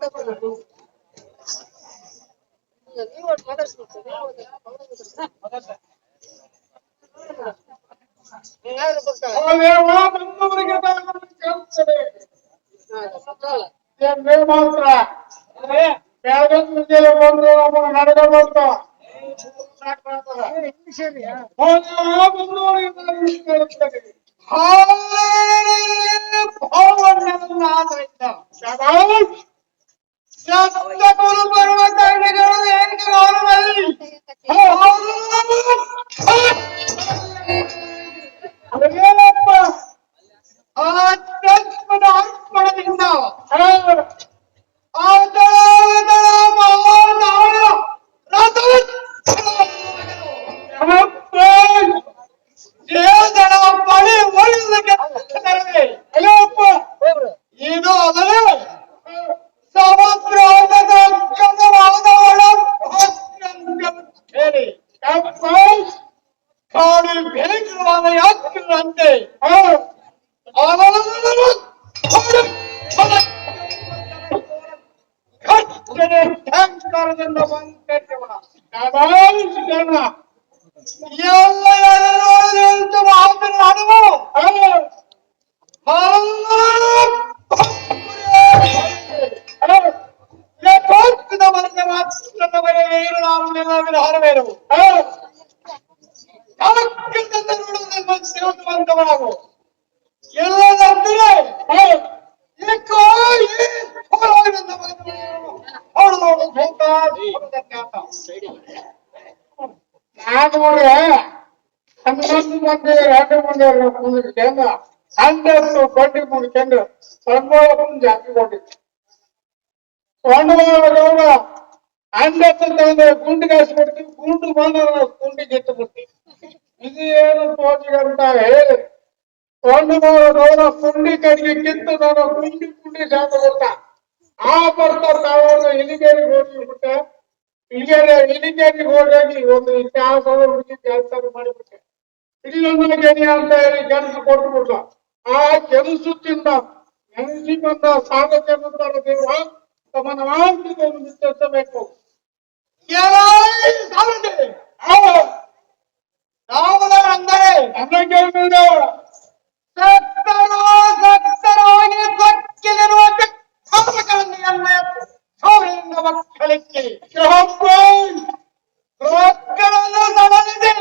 ಮಾತ್ರ ಮುಂಜಾನೆ ಬಂದು ನಡ್ಕೊಂಡು ಅರ್ಪಣದಿಂದ ಇದು ಅದರ ಸಮುದ್ರ ಹೇಳಿ ಕಾಡು ಭೇಕರವಾದ ಯಾತ್ರಿಗಳಂತೆ ಠಂಕಾರದಿಂದ ಎಲ್ಲ ಮಾತನಾಡುವ ಹಾರವೇನು ಸೇವಂತವನಾಗು ಎಲ್ಲದಂದರೆ ಹನ್ನೊಂದು ಮಂದಿ 2 ಮಂದಿ ಕುಂದಿಕೊಂಡು ಹಂಡತ್ತು ಬಂಡಿ ಮುಗಿಕೊಂಡು ಸಂಗೋಳಪ್ಪನ ಜಾತಿ ಕೊಟ್ಟಿತ್ತು ಕೊಂಡಗೌಡ ಹಂಡತ್ತು ತಂದು ಗುಂಡು ಕಾಸಿ ಬಿಡ್ತೀವಿ ಗುಂಡು ಬಂದ ಗುಂಡಿ ಗೆದ್ದು ಬಿಡ್ತೀವಿ ಇದು ಏನು ತೋಚಿಗಂತ ಹೇಳಿ ಕೊಂಡಗೌಡ ಕುಂಡಿ ಕಡೆಗೆ ಕಿತ್ತು ನಾನು ಗುಂಡಿ ಜಾತ ಕೊಟ್ಟ ಆ ಬರ್ತಾರ ತಾವು ಇಲಿಗೇರಿ ಹೋಗಿಬಿಟ್ಟ ಇಲಿಗೇರಿ ಹೋಗಿ ಒಂದು ಇತಿಹಾಸ ಕೆಲಸ ಮಾಡಿಬಿಟ್ಟೆ ಇಲ್ಲೊಂದು ಗೆಣಿ ಅಂತ ಹೇಳಿ ಕೆಲಸ ಕೊಟ್ಬಿಟ್ಟ ಆ ಕೆಲಸದಿಂದ ನೆನೆಸಿ ಬಂದ ಸಾಗತೆ ಬಂದಾರ ದೇವ ತಮ್ಮನ್ನ ಒಂದು ವಿಸ್ತರಿಸಬೇಕು ಅಂದರೆ ನನ್ನ ಕೇಳಿದ ಸತ್ತರಾಗಿ ಸಕ್ಕಿಲಿರುವ ಸೌರಿಂದ ಮಕ್ಕಳಿಕ್ಕೆ ಮಕ್ಕಳನ್ನು ಸಮನಿದೆ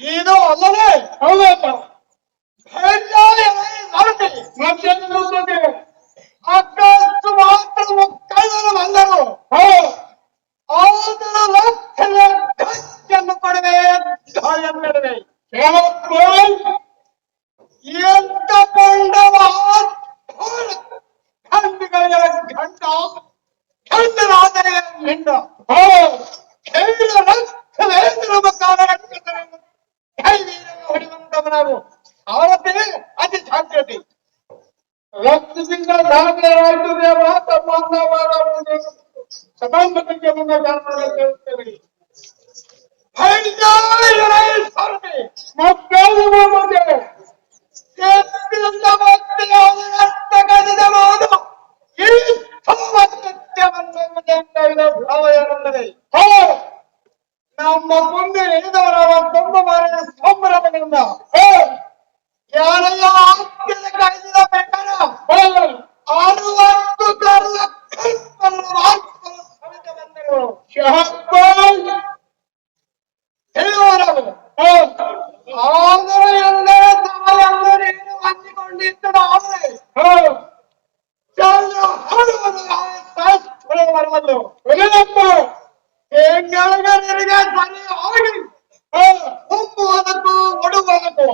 ಇದು ಅಲ್ಲದೆ ಹೌದಪ್ಪ ಅಷ್ಟು ಮಾತ್ರ ಮಕ್ಕಳನ್ನು ಬಂದರು ಅದರ ಲಕ್ಷನ್ನು ಕೊಡವೆ ಎಂದಿರುವೆ ಎಂತ ಕೊಂಡವ ಗಂಡುಗಳ ಗಂಡ ಗಂಡನಾದರೆ ಹೆಣ್ಣ ಹೊಡಿವಂತವನಾರು ಅವರದ್ದೇ ಅತಿ ಜಾಗ್ರತೆ ರಕ್ತದಿಂದ ದಾಖಲಾಯಿತು ದೇವ ಸಭಾಂಗಕ್ಕೆ ಮುಂದೆ ಕೇಳುತ್ತೇವೆ ನಮ್ಮ ಮುಂದೆ ಎಳೆದವರ ತುಂಬ ಮಾರಿದ ಸಂಭ್ರಮಗಳಿಂದ ಯಾರೆಲ್ಲ ಆತ್ಮೀಯದ ಕಾಯ್ದಿದ ಪ್ರಕಾರ 60 ಬಂದರು ಹೇಳುವವರು ಆದರೆ ಎಂದರೆ ತಾವೆಲ್ಲರೂ ಏನು ಹಂಚಿಕೊಂಡಿದ್ದರು ಆದರೆ ಬರುವುದು ಹೆಂಗಳಿಗೆ ಸರಿ ಆಗಿ ಹೊಂಬುವುದಕ್ಕೂ ಒಡುವುದಕ್ಕೂ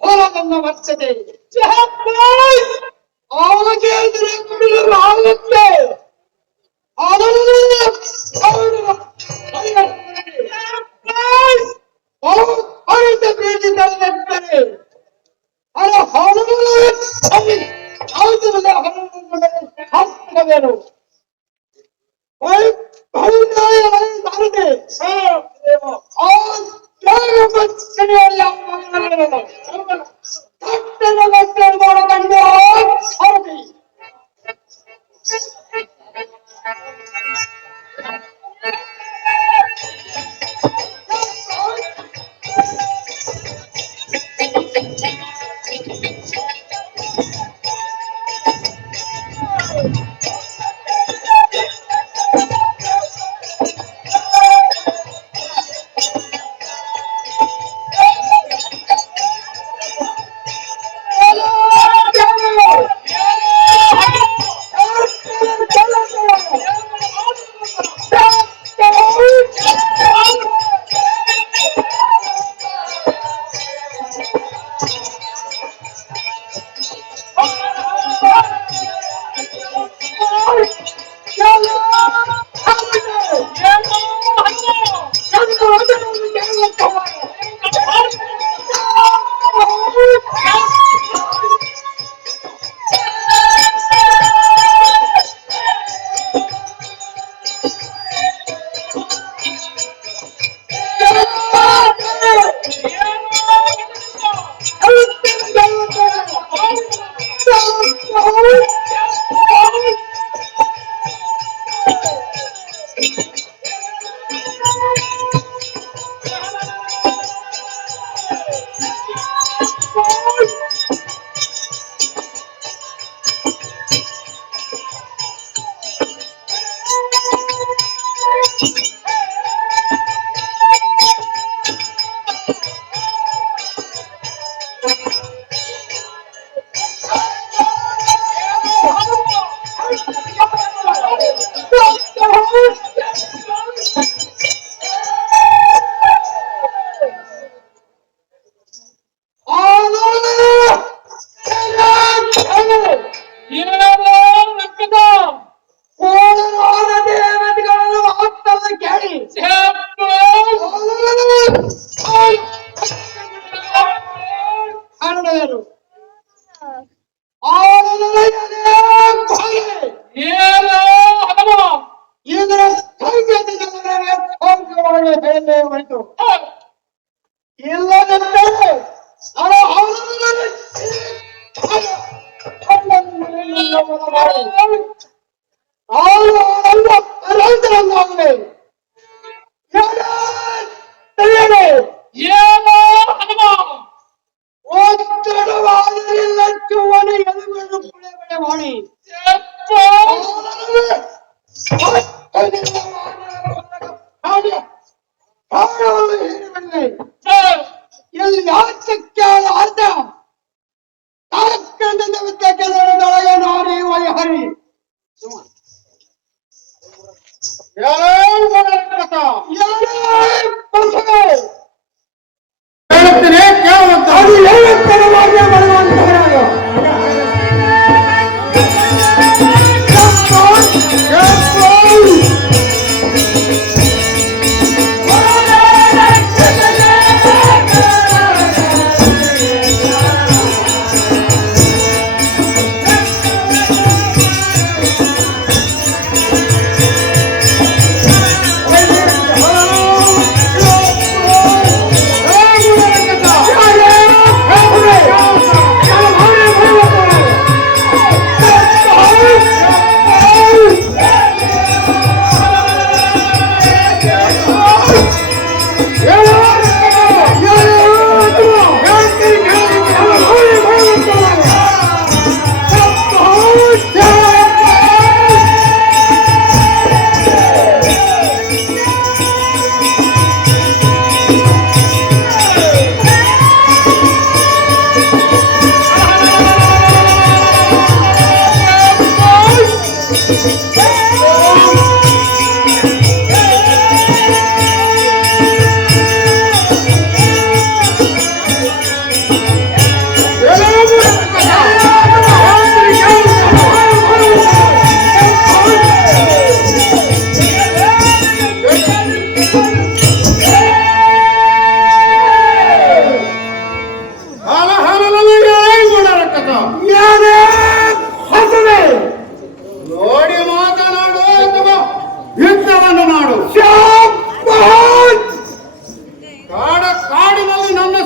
ಹೊರಗನ್ನ ಬರ್ತದೆ ಆವಾಗೆ ಆಗುತ್ತೆ ಹಸ್ತವೇನು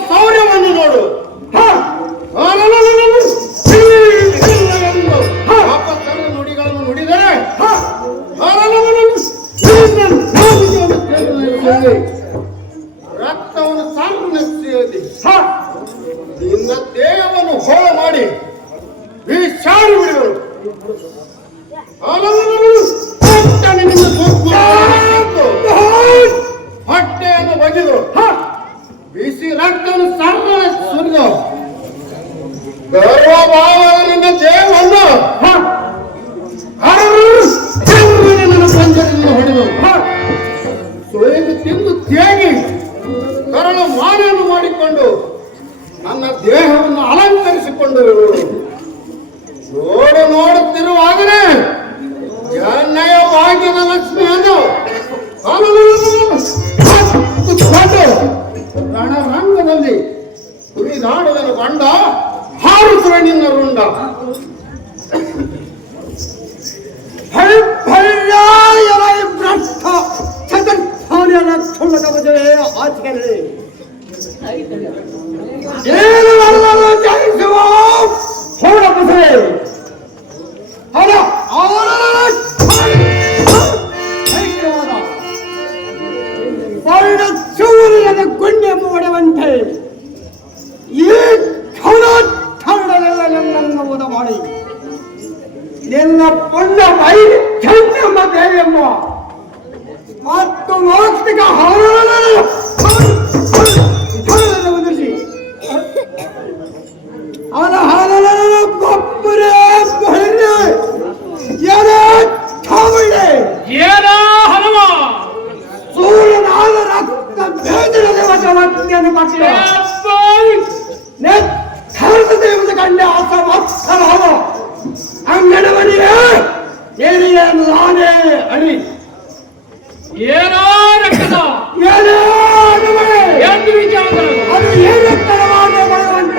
ಶೌರ್ಯವನ್ನು ನೋಡು. ನುಡಿಗಳನ್ನು ನುಡಿದರೆ ರಕ್ತವನ್ನು ಸಾರ್ವಜನಿಕ ನಿನ್ನ ದೇಹವನ್ನು ಹೋಳ ಮಾಡಿ ವಿಚಾರ ಬಿಡುವರು. ಹೊಟ್ಟೆಯನ್ನು ಬಗೆದು ಬಿಸಿ ರಕ್ತವನ್ನು ಸಾರ್ವ ಸುರಿದು ಗರ್ವಭಾವದಿಂದ ದೇಹವನ್ನು ಪಂಜರದಿಂದ ಹೊಡೆದು ಸೊಯ್ದು ತಿಂದು ತೇಗಿ ಕರಳು ಮಾನೆಯನ್ನು ಮಾಡಿಕೊಂಡು ನನ್ನ ದೇಹವನ್ನು ಅಲಂಕರಿಸಿಕೊಂಡು ನೋಡುತ್ತಿರುವಾಗಲೇ ಎಣ್ಣೆಯ ಭಾಗ್ಯದ ಲಕ್ಷ್ಮಿಯನ್ನು ರಣರಂಗದಲ್ಲಿ ಕುಣಿದಾಡುವನು ಗಂಡ ಹಾರುಸುವ ನಿನ್ನ ರುಂಡ. ಗುಂಡೆ ಮೂಡುವಂತೆ ಈ ಠರಡಲೆಲ್ಲ ನನ್ನನ್ನು ಓದ ಮಾಡಿ ನಿನ್ನ ಪುಣ್ಯ ಬೈ ಚಂದ್ರಮ್ಮ ದೇವಿಯಮ್ಮ ಮತ್ತು ಮೌಕ್ತಿಕ ಹೊಂದಿಸಿ ಅವನ ಹಾಲನ ಕೊಪ್ಪರೆ ಬಹಿರೆ ಎರೆ ಠಾವಳೆ ಏನ ಹನುಮ ಸೂರ್ಯನಾದ ರಕ್ತ ಬೇದಿನ ದೇವತೆಯನ್ನು ಕೊಟ್ಟಿದೆ ದೇವದ ಕಂಡ ಅಸಮತ್ಸರ ಅಂಗನವನಿಗೆ ಏನಿದೆ ನಾನೇ ಅಡಿ ಏನೋ ರಕ್ತದ ಏನೋ ಎಂದು ವಿಚಾರ ಅದು ಏನು ತರವಾದ ಬರುವಂತ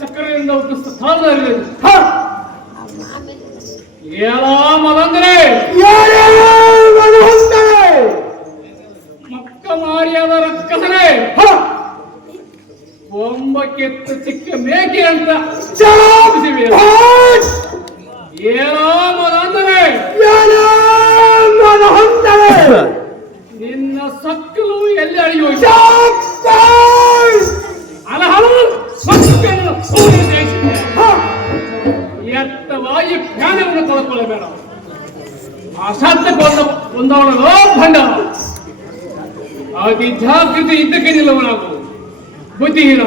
ಚಕ್ರದಿಂದ ಸ್ಥಾನದಲ್ಲಿ ಮಗಂದ್ರೆ ಮಕ್ಕ ಮಾರಿಯಾದ ರಕ್ಕಸನೆ ಒಬ್ಬ ಕೆತ್ತು ಚಿಕ್ಕ ಮೇಕೆ ಅಂತ ಏನೋ ಮಗಂದ್ರೆ ನಿನ್ನ ಸಕ್ಕಲು ಎಲ್ಲಿ ಅಳಿಯೋಯ್ತು ಎತ್ತವಾಗಿ ಜ್ಞಾನವನ್ನು ಕಳ್ಕೊಳ್ಳಬೇಡ. ಅಸಾಧ್ಯಕ್ಕೆ ಒಂದವನೋ ಭಂಡ ಅತಿ ಜಾಗೃತಿ ಇದ್ದಕ್ಕೆ ನಿಲ್ಲವನಾಗು ಬುದ್ಧಿಹೀನ.